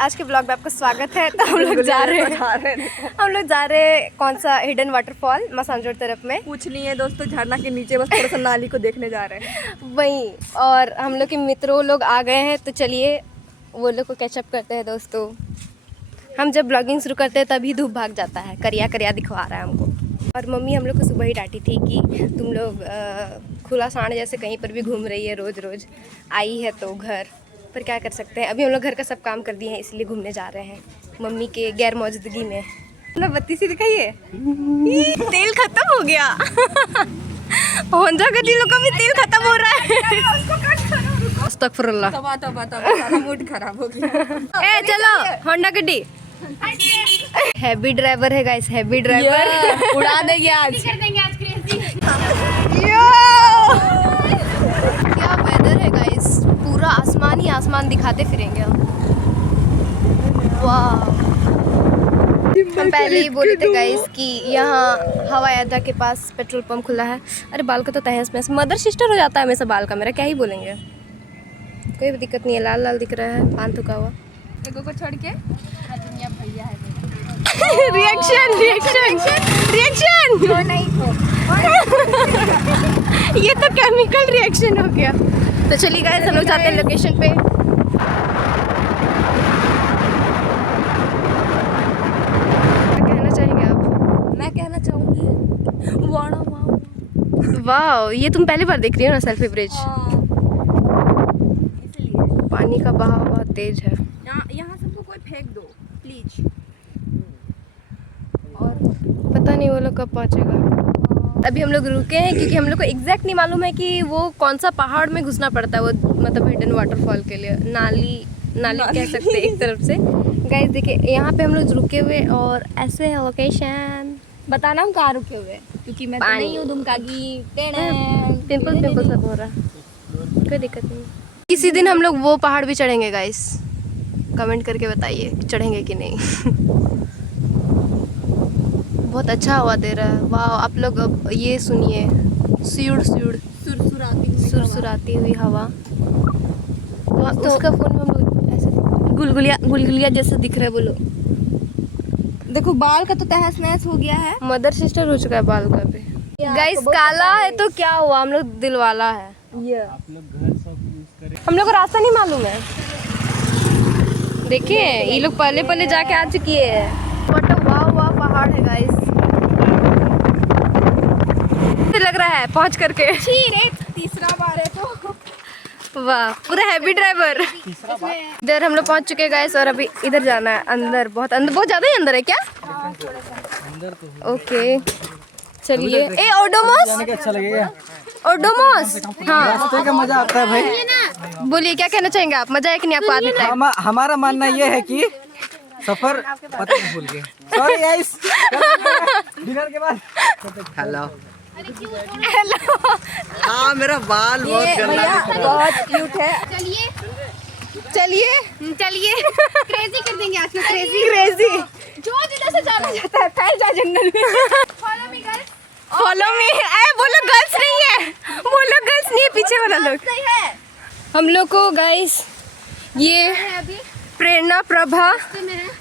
आज के ब्लॉग में आपका स्वागत है। तो हम लोग जा रहे हैं कौन सा हिडन वाटरफॉल मसांजोर तरफ में। कुछ नहीं है दोस्तों, झरना के नीचे बस थोड़ा सा नाली को देखने जा रहे हैं वहीं। और हम लोग के मित्रों लोग आ गए हैं, तो चलिए वो लोग को कैचअप करते हैं दोस्तों। हम जब ब्लॉगिंग शुरू करते हैं तभी धूप भाग जाता है, करिया करिया दिखवा रहा है हमको। और मम्मी हम लोग को सुबह ही डांटी थी कि तुम लोग खुला सांड जैसे कहीं पर भी घूम रही है रोज़ रोज़। आई है तो घर पर क्या कर सकते हैं। अभी हम लोग घर का सब काम कर दिए हैं, इसलिए घूमने जा रहे हैं मम्मी के गैर मौजूदगी में। ना बत्ती सी दिखाइए, तेल खत्म हो गया। होंडा गड्डी लोग का भी तेल खत्म हो रहा है। अस्तगफुरुल्लाह, तबा मूड खराब हो गया। ए चलो होंडा गड्डी। हैवी ड्राइवर है गाइस, हैवी ड्राइवर। उड़ा देंगे आज। क्या वेदर है गाइस, पूरा आसमान ही आसमान दिखाते फिरेंगे हम। वाह, हम पहले ही बोले थे गाइस कि यहाँ हवाई अड्डा के पास पेट्रोल पंप खुला है। अरे बाल का तो तहस महस मदर सिस्टर हो जाता है हमेशा बाल का मेरा, क्या ही बोलेंगे। कोई भी दिक्कत नहीं है, लाल लाल दिख रहा है पान थुका हुआ। एगो को छोड़ के दुनिया भैया है। रिएक्शन रिएक्शन रिएक्शन, ये तो केमिकल रिएक्शन हो गया। तो चलिए गाइस हम लोग जाते हैं लोकेशन पे। क्या कहना चाहेंगे आप? मैं कहना चाहूँगी वाह, ये तुम पहली बार देख रही हो ना सेल्फी ब्रिज। इसलिए पानी का बहाव बहुत तेज है। यहाँ सबको कोई फेंक दो प्लीज। और पता नहीं वो लोग कब पहुँचेगा। अभी हम लोग रुके हैं क्योंकि हम लोग को एग्जैक्ट नहीं मालूम है कि वो कौन सा पहाड़ में घुसना पड़ता है, वो मतलब हिडन वाटरफॉल के लिए। नाली कह सकते हैं एक तरफ से। गाइस देखिए यहाँ पे हम लोग रुके हुए और ऐसे है लोकेशन। बताना हम कहाँ रुके हुए, क्योंकि मैं तो नहीं हूँ दुमकागी। पिंपल सब हो रहा है, कोई दिक्कत नहीं। किसी दिन हम लोग वो पहाड़ भी चढ़ेंगे गाइस, कमेंट करके बताइए चढ़ेंगे कि नहीं। बहुत अच्छा हवा दे रहा है। वाह, आप लोग अब ये सुनिए, सुरसुराती हुई हवा। तो उसका फोन में हम लोग ऐसे गुलगुलिया जैसा दिख रहा है। बोलो, देखो बाल का तो तहस नहस हो गया है। मदर सिस्टर हो चुका है बाल का भी। गाइस काला है तो क्या हुआ, हम लोग दिलवाला है। हम लोग को रास्ता नहीं मालूम है। देखिए ये लोग पहले जाके आ चुकी है। वाह पहाड़ है गाइस, लग रहा है पहुंच करके। तीसरा बार है तो वाह, पूरा हैवी ड्राइवर। इधर हम लोग पहुंच चुके हैं गाइस, और अभी इधर जाना है अंदर। बहुत ज़्यादा ही अंदर है क्या? ओके चलिए। ए ओडोमोस, अच्छा लगेगा। ओडोमोस, हाँ रास्ते का मजा आता है भाई। बोलिए क्या कहना चाहेंगे आप? मजा है कि नहीं आपको आते टाइम? हमारा मानना ये है कि सफर पता नहीं भूल गए। सॉरी गाइस, डिनर के बाद। हेलो हाँ, मेरा बाल बहुत गंदा बहुत क्यूट है। चलिए क्रेजी कर देंगे आज, क्रेजी जो जिधर से जाना चाहता है फैल जा जंगल में। Follow me. वो लोग गर्ल्स नहीं है, वो लोग गर्ल्स नहीं है, पीछे वाला लोग है। हम लोग को गाइस ये प्रेरणा प्रभा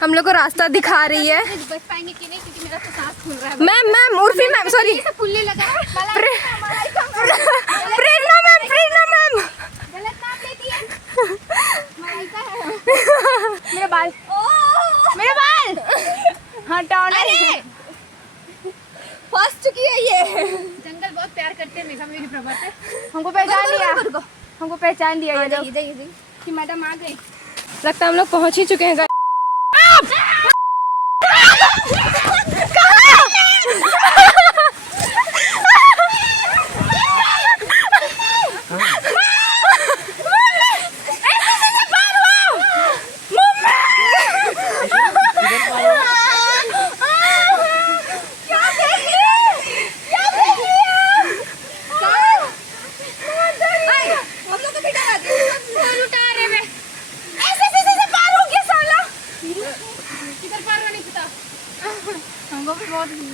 हम लोग को रास्ता दिखा रही है। बच पाएंगे कि नहीं, क्योंकि मेरा तो सांस फूल रहा है। मैम उर्फी मैम, सॉरी फूलने लगा है। प्रेरणा मैम गलत नाम लेती है। मेरा बाल हटाओ नहीं। फंस चुकी है ये। जंगल बहुत प्यार करते हैं मेरी प्रभा से। हमको पहचान लिया ये लोग कि मैडम आ गई। लगता है हम लोग पहुंच ही चुके हैं।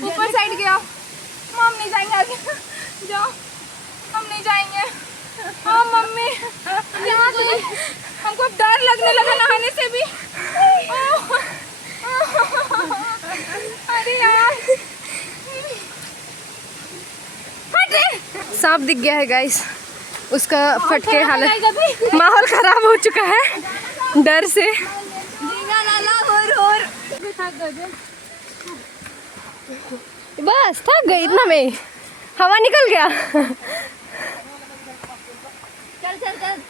ऊपर साइड गया। हम नहीं जाएंगे आगे, जाओ हम नहीं जाएंगे। हाँ मम्मी, यहाँ से हमको अब डर लगने लगा नहाने से भी। अरे यार, सांप दिख गया है गाइस, उसका फट के हालत, माहौल खराब हो चुका है डर से। बस थक गई इतना में, हवा निकल गया। चल चल चल,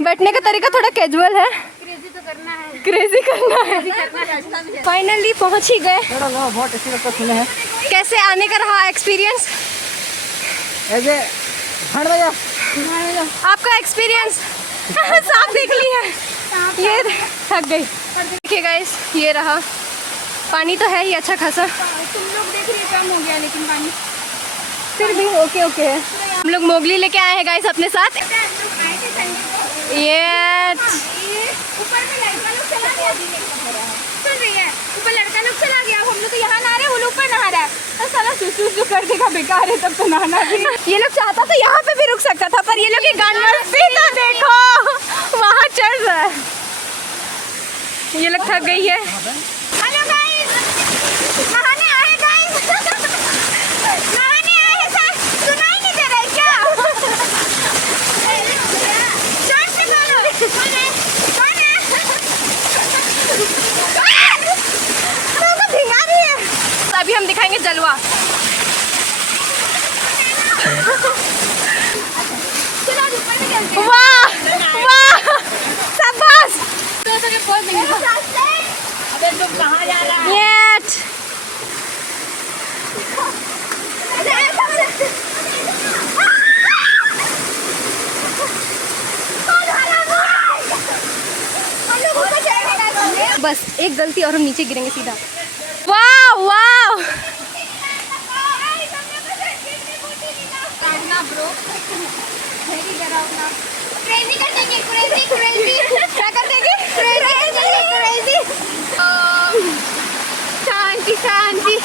बैठने का तरीका थोड़ा कैजुअल है, क्रेजी तो करना है, क्रेजी करना है। करना है। फाइनली पहुंच ही गए। बहुत अच्छी लगता सुने हैं। कैसे आने का रहा एक्सपीरियंस? ऐसे हट भैया, आपका एक्सपीरियंस? सांप देख ली है, ये थक गई। देखिए गाइस, ये रहा, पानी तो है ही अच्छा खासा, तुम लोग देख रहे कम हो गया लेकिन पानी फिर भी ओके ओके है। हम लोग मोगली लेके आए हैं गाइस अपने साथ। ये ऊपर में लड़का लोग चला गया, सुन रही है, ऊपर लड़का लोग चला गया, हम लोग तो यहाँ नहा रहे, वो लोग ऊपर नहा रहा है। तो साला सुसु कर देगा, बेकार है तब तो नहाना भी। ये लोग चाहता तो यहाँ पे भी रुक सकता था, पर ये लोग की गंडस्ती तो देखो वहाँ चढ़ रहा है। ये लोग थक गई है। हेलो गाइस, नहाने आए गाइस, नहाने आए हैं सर, सुनाई नहीं दे रहा है क्या? जोर से बोलो, कौन है? कौन है? तो भिगा रही है। अभी हम दिखाएंगे जलवा। चलो आज ऊपर में चलते हैं। वाह वाह, शाबाश। तो के बोल देंगे। अबे तुम कहाँ जा रहा है? येट बस एक गलती और हम नीचे गिरेंगे सीधा। वाह वाह, क्रेजी कर देंगे, क्रेजी क्रेजी क्या कर देंगे? क्रेजी। शांति शांति।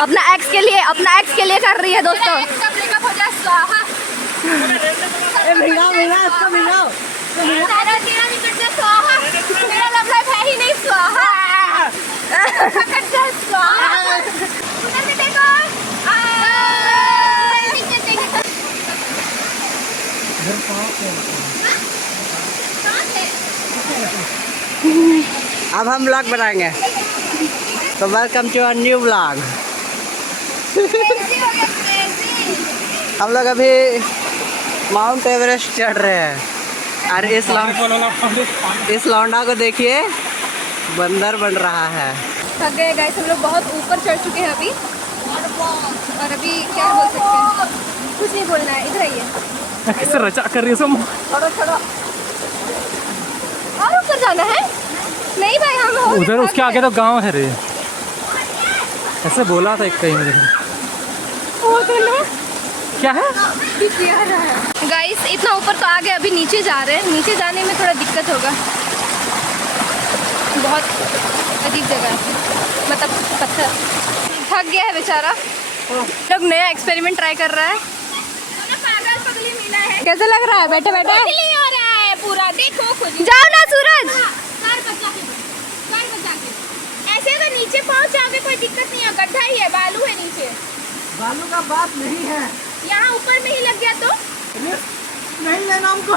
अपना एक्स के लिए, अपना एक्स के लिए कर रही है दोस्तों। भिगाओ भिगाओ इसको भिगाओ। मेरा लव लाइफ है ही नहीं स्वाहा। अब हम ब्लॉग बनाएंगे, तो welcome to a new blog. हम लोग अभी माउंट एवरेस्ट चढ़ रहे हैं और इस लौंडा को देखिए, बंदर बन रहा है। थक गए गाइस, हम लोग बहुत ऊपर चढ़ चुके हैं अभी, और अभी क्या बोल सकते हैं, कुछ नहीं बोलना है, इधर आइए। कैसे रचा कर रही है सब? और ऊपर जाना है? नहीं भाई, हम हो उधर उसके आगे तो गांव है रे, ऐसे बोला था एक कहीं मुझे। वो तो लो क्या है? गाइस, इतना ऊपर तो आ गए, अभी नीचे जा रहे हैं। नीचे जाने में थोड़ा दिक्कत होगा, बहुत अजीब जगह है, मतलब पत्थर। थक गया है बेचारा, लोग नया एक्सपेरिमेंट ट्राई कर रहा है। पागल पगली मिला है, कैसा लग रहा है बैठे बैठे? पगली हो रहा है पूरा, देखो खुद। जाओ ना सूरज। कार बचा के ऐसे तो नीचे पहुंच जाओगे, कोई दिक्कत नहीं है, गड्ढा ही है, बालू है नीचे। बालू का बात नहीं है, यहाँ ऊपर में ही लग गया तो नहीं है नाम को।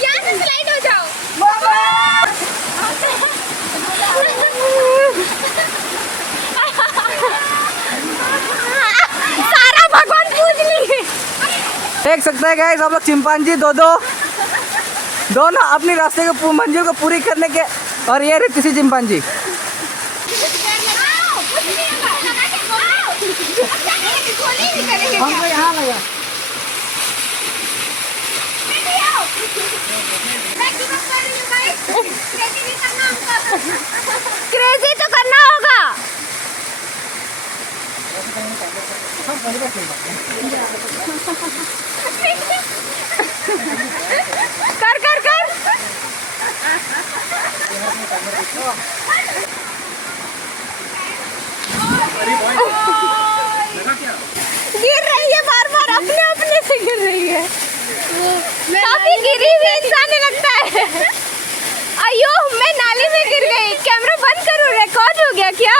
यहाँ से स्लाइड हो जाओ। सारा भगवान पूज ली। देख सकते हैं गाइस, आप लोग चिंपांजी दोनों अपनी रास्ते को मंजिल को पूरी करने के, और ये रही किसी चिंपांजी। हमको यहाँ लगा। क्रेजी तो करना होगा। कर कर कर। गिर रही है बार बार, अपने अपने से गिर रही है। काफी गिरी हुई इंसान लगता है। अयो मैं नाली में गिर गई। कैमरा बंद करो, रिकॉर्ड हो गया क्या?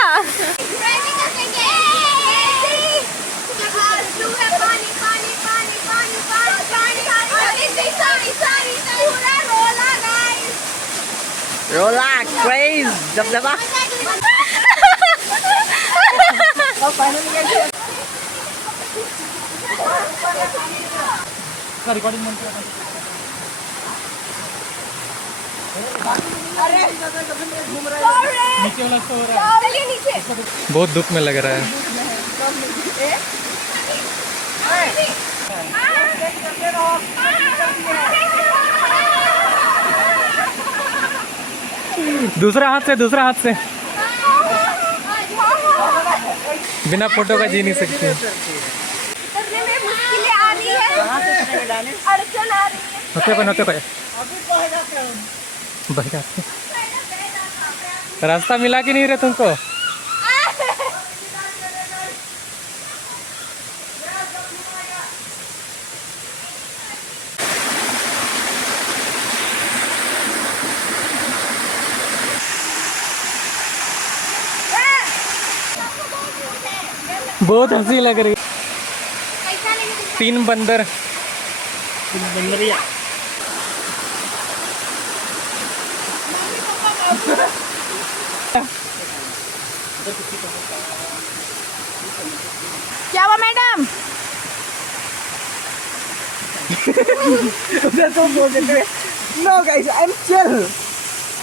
रोला क्रेज दबदबा। रिकॉर्डिंग नीचे वाला तो हो रहा है। चलिए नीचे। बहुत दुख में लग रहा है। दूसरा हाथ से, दूसरा हाथ से। बिना फोटो का जी नहीं सकते। उतरने में मुश्किलें आ रही है, अड़चन आ रही है। होते पे बह जाते। रास्ता मिला कि नहीं रहे तुमको? बहुत हंसी लग रही। 3 बंदर। क्या हुआ madam? No guys I am chill.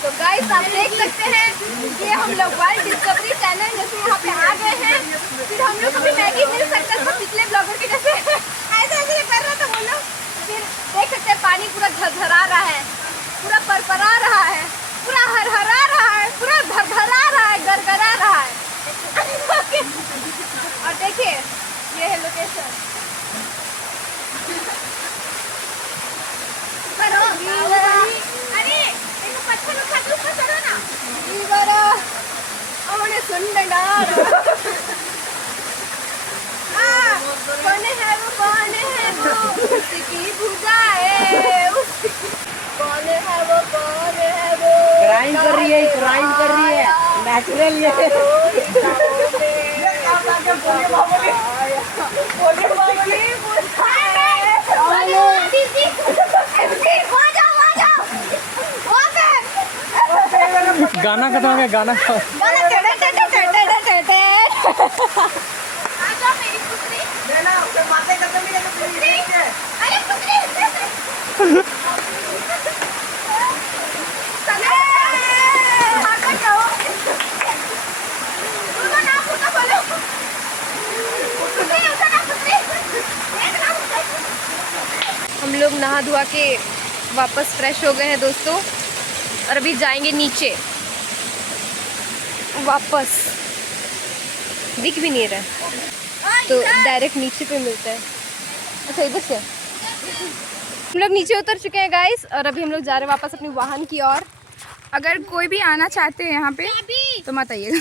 तो गाइस आप देख सकते हैं कि हम लोग वर्ल्ड डिस्कवरी चैनल जैसे यहाँ पे आ गए हैं। फिर हम लोग को भी मैगी मिल सकता था पिछले ब्लॉगर के जैसे ऐसे ऐसे कर रहा था वो लोग। फिर देख सकते हैं पानी पूरा झरझरा रहा है, पूरा परपरा रहा है, पूरा हरहरा रहा है, पूरा धरधरा रहा है, गरगरा रहा है। और देखिए ये है लोकेशन। अरे पत्थर उठा के ऊपर चढ़ो ना। हमने सुन डाल। कौन है वो, कौन है वो, उसकी भुजाए कौन है वो, कौन है वो। क्राइम कर रही है, क्राइम कर रही है। नेचुरल ये। गाना खत्म हो गया, गाना हम लोग नहा धुआ के वापस फ्रेश हो गए हैं दोस्तों, और अभी जाएंगे नीचे वापस। दिख भी नहीं रहा तो डायरेक्ट नीचे पे मिलता है। अच्छा इधर से हम लोग नीचे उतर चुके हैं गाइस, और अभी हम लोग जा रहे हैं वापस अपने वाहन की ओर। अगर कोई भी आना चाहते हैं यहाँ पे तो मत आइएगा।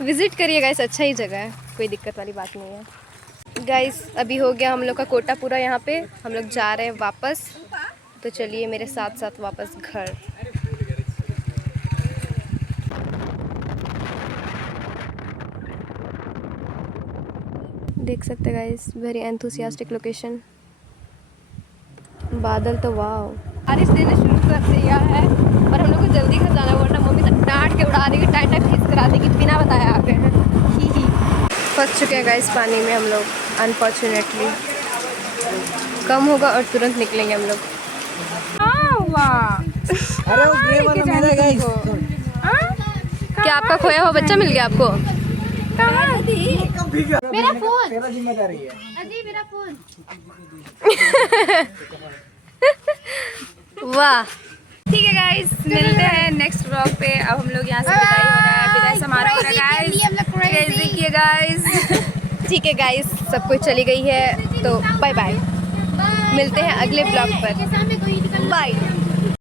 विजिट करिए गाइस, अच्छा ही जगह है, कोई दिक्कत वाली बात नहीं है। गाइस अभी हो गया हम लोग का कोटा पूरा, यहाँ पे हम लोग जा रहे हैं वापस। तो चलिए मेरे साथ साथ वापस घर। देख सकते गाइस, वेरी एंथुसियास्टिक लोकेशन। बादल तो वाह, बारिश देने शुरू कर दिया है और हम लोग को जल्दी घर जाना, वरना मम्मी तो डांट के उड़ा देगी, टाइटा खींच करा देगी बिना बताया आ गए हैं। ही फंस चुके हैं गाइस पानी में हम लोग, अनफॉर्चुनेटली। कम होगा और तुरंत निकलेंगे हम लोग। अरे वो ग्रे वाला मेरा गाइस। क्या आपका खोया हुआ बच्चा मिल गया आपको? मेरा फोन, तेरा जिम्मेदारी है। अजी मेरा फोन। वाह, ठीक है गाइस, मिलते हैं नेक्स्ट व्लॉग पे। अब हम लोग यहाँ से विदाई हो रहा है, विदाई समारोह हो रहा है गाइस। देखिए गाइस, ठीक है गाइस, सब कुछ चली गई है तो बाय बाय, मिलते हैं अगले ब्लॉग पर। बाय।